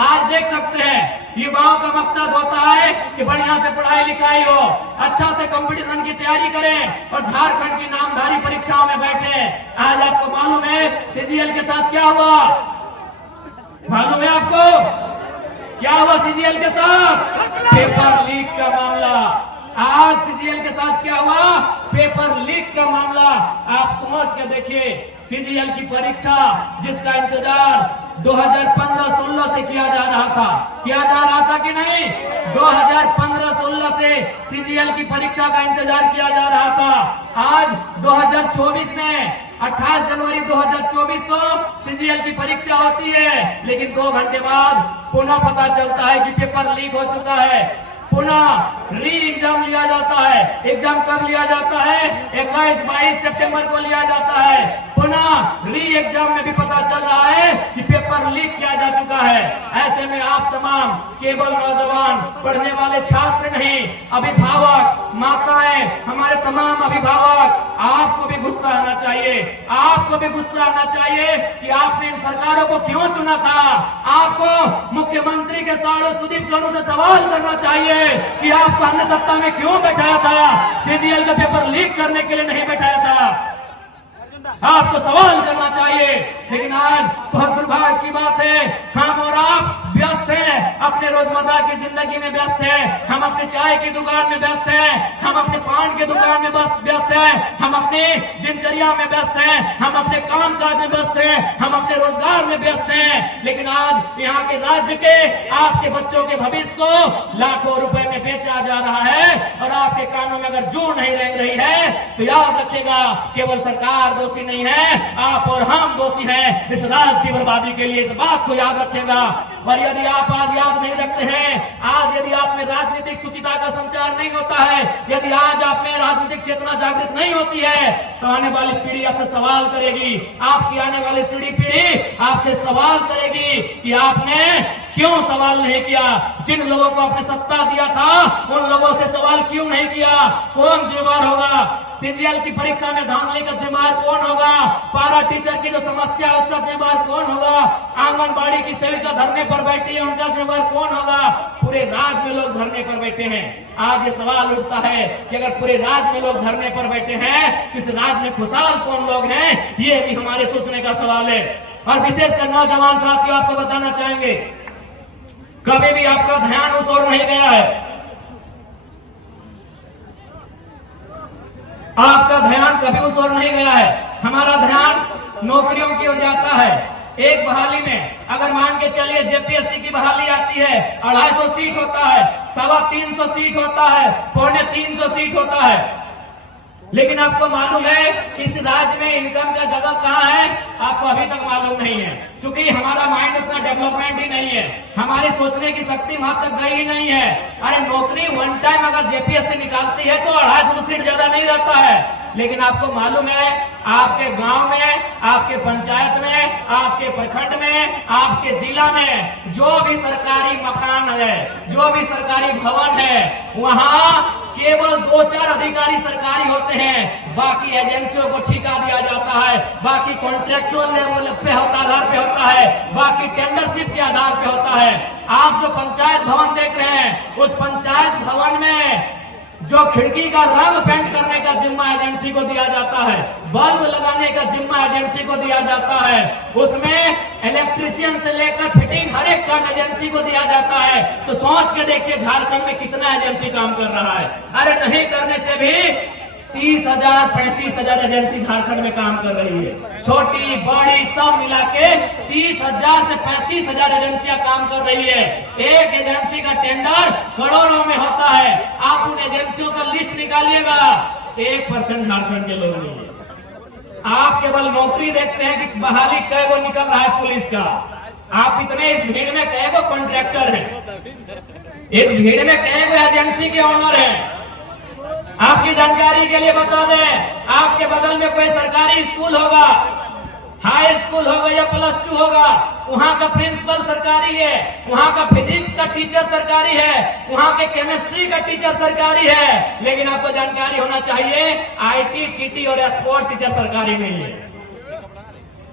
आज देख सकते हैं युवाओं का मकसद होता है कि बढ़िया से पढ़ाई लिखाई हो, अच्छा से कंपटीशन की तैयारी करें और झारखंड की नामधारी परीक्षाओं में बैठे। आज आपको मालूम है सीजीएल के साथ क्या हुआ? मालूम है आपको क्या हुआ सीजीएल के साथ? पेपर लीक का मामला। आज सीजीएल के साथ क्या हुआ? पेपर लीक का मामला। आप समझ के देखिए, सीजीएल की परीक्षा जिसका इंतजार 2015-16 से किया जा रहा था कि नहीं? 2015-16 से सीजीएल की परीक्षा का इंतजार किया जा रहा था। आज 2024 में 28 जनवरी 2024 को सीजीएल की परीक्षा होती है, लेकिन 2 घंटे बाद पुनः पता चलता है कि पेपर लीक हो चुका है। पुनः री एग्जाम लिया जाता है। एग्जाम कब लिया जाता है? 21-22 सितंबर को लिया जाता है। पुनः री एग्जाम में भी पता चल रहा है कि पेपर लीक किया जा चुका है। ऐसे में आप तमाम केवल नौजवान पढ़ने वाले छात्र नहीं, अभिभावक, माताएं, हमारे तमाम अभिभावक, आपको भी गुस्सा आना चाहिए। आपको भी गुस्सा आना चाहिए कि आपने इन सरकारों को क्यों चुना था। आपको मुख्यमंत्री के साड़ू सुदीप सोनू से सवाल करना चाहिए कि आपको हमने सत्ता में क्यों बैठाया था? सीजीएल का पेपर लीक करने के लिए नहीं बैठाया था। आपको सवाल करना चाहिए। लेकिन आज बहुत दुर्भाग्य की बात है, हम और आप व्यस्त हैं, अपने रोजमर्रा की जिंदगी में व्यस्त हैं। हम अपनी चाय की दुकान में व्यस्त हैं, हम अपने पान की दुकान में व्यस्त हैं, हम अपनी दिनचर्या में व्यस्त हैं, हम अपने काम काज में व्यस्त हैं, हम अपने रोजगार में व्यस्त हैं। लेकिन आज यहाँ के राज्य के आपके बच्चों के भविष्य को लाखों रुपए में बेचा जा रहा है और आपके कानों में अगर जू नहीं रेंग रही है तो याद रखिएगा, केवल सरकार दोषी नहीं है, आप और हम दोषी हैं इस राज्य की बर्बादी के लिए। इस बात को याद रखिएगा। और यदि आप आज याद नहीं रखते हैं, आज यदि आप में राजनीतिक सुचिता का संचार नहीं होता है, यदि आज आप में राजनीतिक चेतना जागृत नहीं होती है, तो आने वाली पीढ़ी आपसे सवाल करेगी। आपकी आने वाली पीढ़ी आपसे सवाल करेगी कि आपने क्यों सवाल नहीं किया? जिन लोगों को आपने सत्ता दिया था उन लोगों से सवाल क्यों नहीं किया? कौन जिम्मेदार होगा? सीजीएल की परीक्षा में धांधली का जिम्मेदार कौन होगा? पारा टीचर की जो समस्या है उसका जिम्मेदार कौन होगा? आंगनबाड़ी की सेविका धरने पर बैठी है, उनका जिम्मेदार कौन होगा? पूरे राज्य में लोग धरने पर बैठे हैं। आज ये सवाल उठता है कि अगर पूरे राज्य में लोग धरने पर बैठे हैं, किस राज्य में खुशहाल कौन लोग हैं? ये भी हमारे सोचने का सवाल है। और विशेषकर नौजवान साथियों, आपको बताना चाहेंगे, कभी भी आपका ध्यान उस ओर नहीं गया है। आपका ध्यान कभी उस ओर नहीं गया है। हमारा ध्यान नौकरियों की ओर जाता है। एक बहाली में अगर मान के चलिए जेपीएससी की बहाली आती है, 250 सीट होता है, 325 सीट होता है, 350 सीट होता है। लेकिन आपको मालूम है इस राज्य में इनकम का जगह कहाँ है? आपको अभी तक मालूम नहीं है, क्योंकि हमारा माइंड उतना डेवलपमेंट ही नहीं है, हमारी सोचने की शक्ति वहां तक गई ही नहीं है। अरे नौकरी वन टाइम अगर जेपीएससी निकालती है तो 250 सीट ज्यादा नहीं रहता है। लेकिन आपको मालूम है आपके गांव में, आपके पंचायत में, आपके प्रखंड में, आपके जिला में जो भी सरकारी मकान है, जो भी सरकारी भवन है, वहां केवल 2-4 अधिकारी सरकारी होते हैं। बाकी एजेंसियों को ठेका दिया जाता है, बाकी कॉन्ट्रेक्चुअल लेवल पे आधार पे होता है, बाकी टेंडरशिप के आधार पे होता है। आप जो पंचायत भवन देख रहे हैं, उस पंचायत भवन में जो खिड़की का रंग पेंट करने का जिम्मा एजेंसी को दिया जाता है, बल्ब लगाने का जिम्मा एजेंसी को दिया जाता है, उसमें इलेक्ट्रिशियन से लेकर फिटिंग हर एक काम एजेंसी को दिया जाता है। तो सोच के देखिए झारखंड में कितना एजेंसी काम कर रहा है। अरे नहीं करने से भी 30,000 35,000 एजेंसी झारखंड में काम कर रही है। छोटी बड़ी सब मिला के 30,000 से 35,000 एजेंसियां काम कर रही है। एक एजेंसी का टेंडर करोड़ों में होता है। आप उन एजेंसियों का लिस्ट निकालिएगा, 1% झारखंड के लोग नहीं है। आप केवल नौकरी देखते हैं कि बहाली कै गो निकल रहा है पुलिस का। आप इतने इस भीड़ में कै गो कॉन्ट्रैक्टर है, इस भीड़ में कै गो एजेंसी के ऑनर है। आपकी जानकारी के लिए बता दें, आपके बगल में कोई सरकारी स्कूल होगा, हाई स्कूल होगा या +2 होगा, वहां का प्रिंसिपल सरकारी है, वहां का फिजिक्स का टीचर सरकारी है, वहां के केमिस्ट्री का टीचर सरकारी है। लेकिन आपको जानकारी होना चाहिए आईटी, टीटी और स्पोर्ट टीचर सरकारी नहीं है।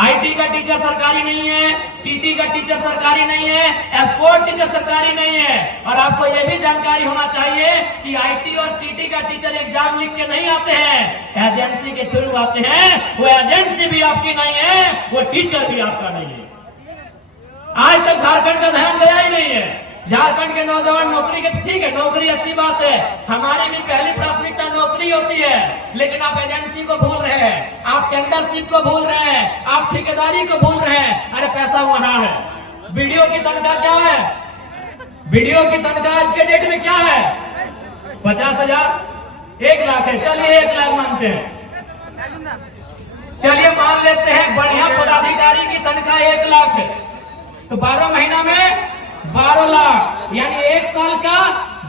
आईटी का टीचर सरकारी नहीं है, टीटी का टीचर सरकारी नहीं है, एक्सपोर्ट टीचर सरकारी नहीं है। और आपको यह भी जानकारी होना चाहिए कि आईटी और टीटी का टीचर एग्जाम लिख के नहीं आते हैं, एजेंसी के थ्रू आते हैं। वो एजेंसी भी आपकी नहीं है, वो टीचर भी आपका नहीं है। आज तक झारखंड का ध्यान गया ही नहीं है। झारखंड के नौजवान नौकरी के, ठीक है नौकरी अच्छी बात है, हमारी भी पहली प्राथमिकता नौकरी होती है, लेकिन आप एजेंसी को भूल रहे हैं, आप टेंडरशिप को भूल रहे हैं, आप ठेकेदारी को भूल रहे हैं। अरे पैसा वहां है। वीडियो की तनख्वाह क्या है? वीडियो की तनख्वाह आज के डेट में क्या है? 50,000, 1 लाख है। चलिए 1 लाख मानते हैं, चलिए मान लेते हैं बढ़िया पदाधिकारी की तनख्वाह 1 लाख है, तो 12 महीना में 12 लाख, यानी 1 साल का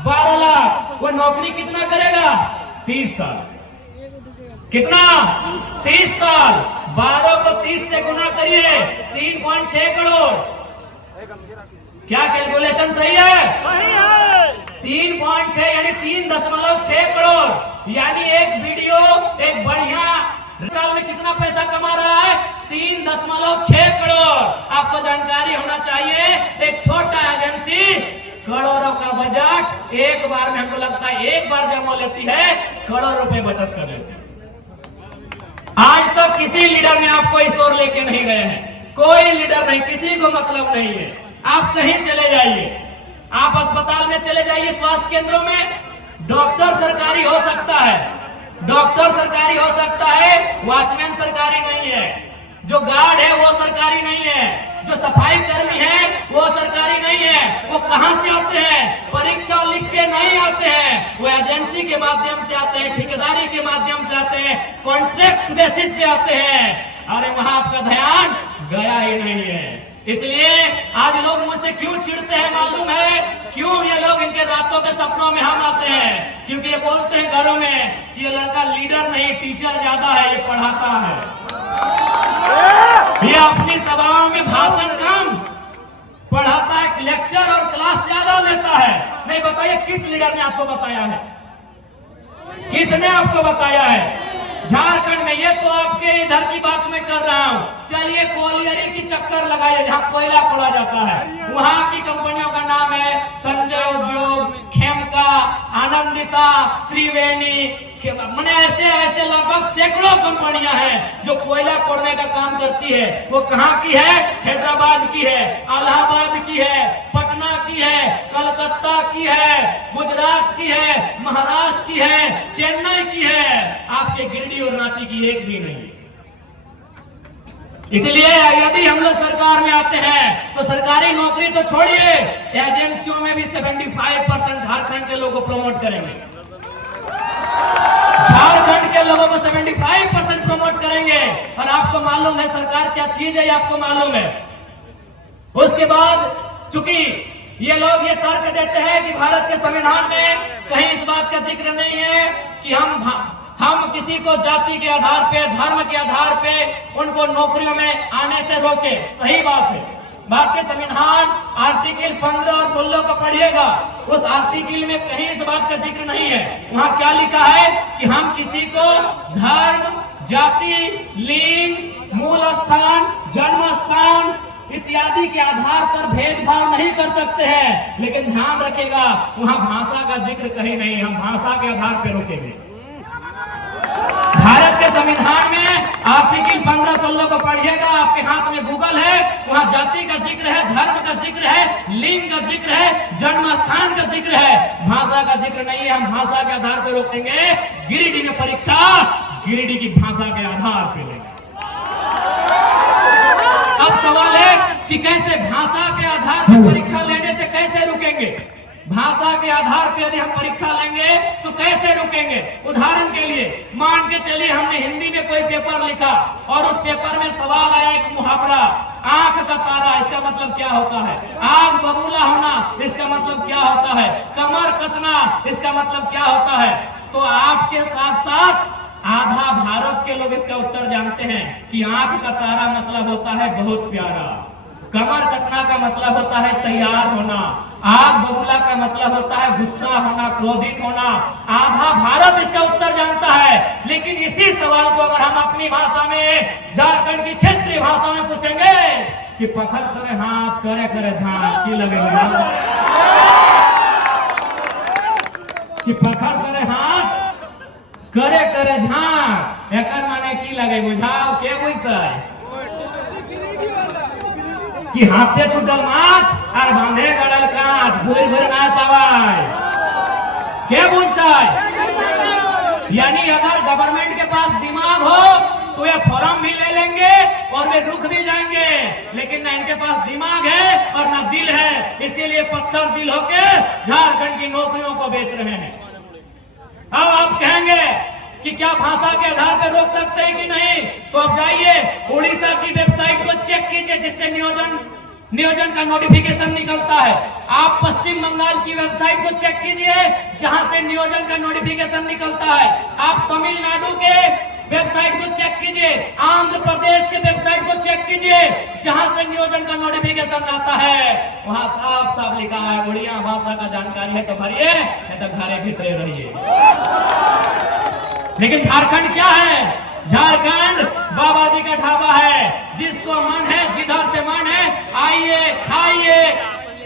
12 लाख। वो नौकरी कितना करेगा? 30 साल। कितना? 30 साल। 12 को 30 से गुना करिए, 3.6 करोड़। क्या कैलकुलेशन सही है? 3.6 यानी 3.6 करोड़। यानी एक वीडियो एक बढ़िया साल में कितना पैसा कमा रहा है? 3.6 करोड़। आपको जानकारी होना चाहिए, एक छोटा एजेंसी करोड़ों का बजट एक बार में, हमको लगता है एक बार जमा लेती है, करोड़ रुपए बचत कर लेती है। आज तक किसी लीडर ने आपको इस ओर लेके नहीं गए हैं, कोई लीडर नहीं, किसी को मतलब नहीं है। आप कहीं चले जाइए, आप अस्पताल में चले जाइए, स्वास्थ्य केंद्रों में, डॉक्टर सरकारी हो सकता है, डॉक्टर सरकारी हो सकता है, वॉचमैन सरकारी नहीं है, जो गार्ड है वो सरकारी नहीं है, जो सफाई कर्मी है वो सरकारी नहीं है। वो कहां से आते हैं? परीक्षा लिख के नहीं आते हैं, वो एजेंसी के माध्यम से आते हैं, ठेकेदारी के माध्यम से आते हैं, कॉन्ट्रैक्ट बेसिस पे आते हैं। अरे वहां आपका ध्यान गया ही नहीं है। इसलिए आज लोग मुझसे क्यों चिढ़ते हैं मालूम है? क्यों ये लोग इनके रातों के सपनों में हम आते हैं? क्योंकि ये बोलते हैं घरों में कि ये लड़का लीडर नहीं टीचर ज्यादा है, ये पढ़ाता है, ये अपनी सभाओं में भाषण कम पढ़ाता है, लेक्चर और क्लास ज्यादा लेता है। नहीं बताइए किस लीडर ने आपको बताया है? किसने आपको बताया है? झारखंड में, ये तो आपके इधर की बात मैं कर रहा हूं। चलिए कोयलियरी की चक्कर लगाइए, जहां कोयला खोला जाता है, वहां की कंपनियों का नाम है संजय उद्योग, खेमका, आनंदिता, त्रिवेणी, मैंने ऐसे लगभग सैकड़ों कंपनियां हैं जो कोयला खोदने का काम करती है। वो कहां की है? हैदराबाद की है, इलाहाबाद की है, पटना की है, कलकत्ता की है, गुजरात की है, महाराष्ट्र की है, चेन्नई की है। आपके गिरिडीह और रांची की एक भी नहीं। इसलिए यदि हम लोग सरकार में आते हैं तो सरकारी नौकरी तो छोड़िए, एजेंसियों में भी 75% झारखंड के लोगों को प्रमोट करेंगे, झारखंड के लोगों को 75% प्रमोट करेंगे। और आपको मालूम है सरकार क्या चीज है, आपको मालूम है। उसके बाद चूंकि ये लोग ये तर्क देते हैं कि भारत के संविधान में कहीं इस बात का जिक्र नहीं है कि हम किसी को जाति के आधार पे, धर्म के आधार पे उनको नौकरियों में आने से रोके। सही बात है, भारतीय संविधान आर्टिकल 15 और 16 को पढ़िएगा, उस आर्टिकल में कहीं इस बात का जिक्र नहीं है। वहां क्या लिखा है कि हम किसी को धर्म, जाति, लिंग, मूल स्थान, जन्म स्थान इत्यादि के आधार पर भेदभाव नहीं कर सकते हैं। लेकिन ध्यान रखिएगा, वहां भाषा का जिक्र कहीं नहीं, हम भाषा के आधार पर रोकेंगे। भारत के संविधान में आर्टिकल 15-16 को पढ़िएगा, आपके हाथ में गूगल है, वहां जाति का जिक्र है, धर्म का जिक्र है, लिंग का जिक्र है, जन्म स्थान का जिक्र है, भाषा का जिक्र नहीं है। हम भाषा के आधार पर रोकेंगे। गिरिडीह में परीक्षा गिरिडीह की भाषा के आधार पर लेंगे। अब सवाल है कि कैसे भाषा के आधार पर परीक्षा लेने से कैसे रुकेंगे? भाषा के आधार पर यदि हम परीक्षा लेंगे तो कैसे रुकेंगे? उदाहरण के लिए मान के चलिए हमने हिंदी में कोई पेपर लिखा और उस पेपर में सवाल आया एक मुहावरा, आंख का तारा, इसका मतलब क्या होता है? आग बबूला होना, इसका मतलब क्या होता है? कमर कसना, इसका मतलब क्या होता है? तो आपके साथ साथ आधा भारत के लोग इसका उत्तर जानते हैं कि आंख का तारा मतलब होता है बहुत प्यारा। कमर कसना का मतलब होता है तैयार होना। आग बबूला का मतलब होता है गुस्सा होना, क्रोधित होना। आधा भारत इसका उत्तर जानता है, लेकिन इसी सवाल को अगर हम अपनी भाषा में, झारखंड की क्षेत्रीय भाषा में पूछेंगे कि पखर करे हाथ, करे करे झांक, की लगेगा कि पखर करे हाथ, करे करे झांक, एकर माने की लगे बुझाओ, के बुझता है कि हाथ से छूटल माछ और बांधे गड़ल कांच, घूर घूर ना पावाय, के बुझता है? यानी अगर गवर्नमेंट के पास दिमाग हो तो ये फॉर्म भी ले लेंगे और वे रुक भी जाएंगे, लेकिन ना इनके पास दिमाग है और ना दिल है, इसीलिए पत्थर दिल होके झारखंड की नौकरियों को बेच रहे हैं। अब आप कहेंगे कि क्या भाषा के आधार पर रोक सकते हैं कि नहीं, तो आप जाइए उड़ीसा की वेबसाइट को चेक कीजिए जिससे नियोजन का नोटिफिकेशन निकलता है। आप पश्चिम बंगाल की वेबसाइट को चेक कीजिए जहां से नियोजन का नोटिफिकेशन निकलता है। आप तमिलनाडु के वेबसाइट को चेक कीजिए, आंध्र प्रदेश के वेबसाइट को चेक कीजिए जहां से नियोजन का नोटिफिकेशन आता है। वहां साफ साफ लिखा है उड़िया भाषा का जानकारी है तो भरिए, नहीं तो घरे भीतरे रहिए। लेकिन झारखंड क्या है? झारखंड बाबा जी का ढाबा है, जिसको मन है, जिधर से मन है आइए, खाइए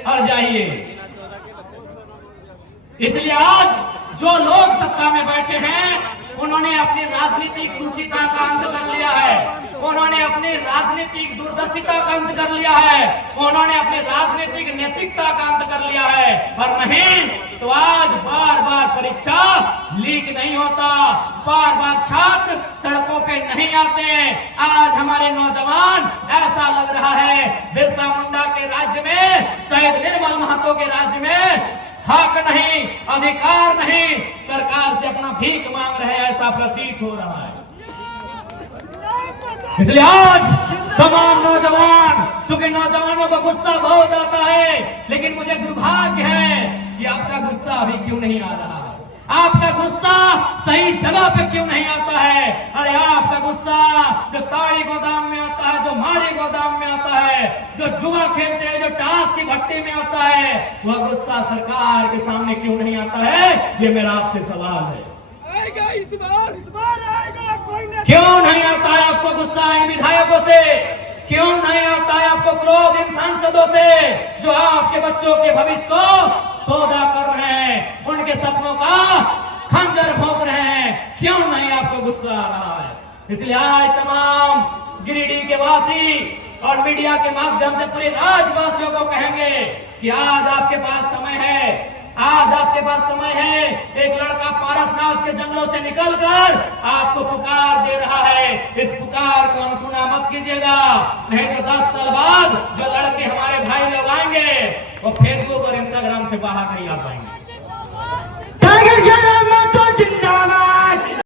और जाइए। इसलिए आज जो लोग सत्ता में बैठे हैं उन्होंने अपनी राजनीतिक सूचिता का अंत कर लिया है, उन्होंने अपनी राजनीतिक दूरदर्शिता का अंत कर लिया है, उन्होंने अपनी राजनीतिक नैतिकता का अंत कर लिया है। और नहीं तो आज बार बार परीक्षा लीक नहीं होता, बार बार छात्र सड़कों पे नहीं आते। आज हमारे नौजवान, ऐसा लग रहा है बिरसा मुंडा के राज्य में, शहीद निर्मल महतो के राज्य में हक नहीं, अधिकार नहीं, सरकार से अपना भीख मांग रहे, ऐसा प्रतीत हो रहा है। इसलिए आज तमाम नौजवान, चूंकि नौजवानों को गुस्सा बहुत आता है, लेकिन मुझे दुर्भाग्य है कि आपका गुस्सा अभी क्यों नहीं आ रहा है, आपका गुस्सा सही जगह पे क्यों नहीं आता है। अरे आपका गुस्सा जो ताड़ी गोदाम में आता है, जो माड़ी गोदाम में आता है, जो जुआ खेलते हैं, जो टास की भट्टी में आता है, वह गुस्सा सरकार के सामने क्यों नहीं आता है, ये मेरा आपसे सवाल है। आएगा इस बार आएगा, कोई नहीं। क्यों नहीं आता है आपको गुस्सा इन विधायकों से? क्यों नहीं आता है आपको क्रोध इन सांसदों से जो आपके बच्चों के भविष्य को सौदा कर रहे हैं, उनके सपनों का खंजर भोंक रहे हैं? क्यों नहीं आपको गुस्सा आ रहा है? इसलिए आज तमाम गिरिडीह के वासी और मीडिया के माध्यम से पूरे राज्यवासियों को कहेंगे कि आज आपके पास समय है, आज आपके पास समय है। एक लड़का पारसनाथ के जंगलों से निकलकर आपको पुकार दे रहा है, इस पुकार को अनसुना मत कीजिएगा, नहीं तो 10 साल बाद जो लड़के हमारे भाई लोग आएंगे वो फेसबुक और इंस्टाग्राम से बाहर नहीं आ पाएंगे।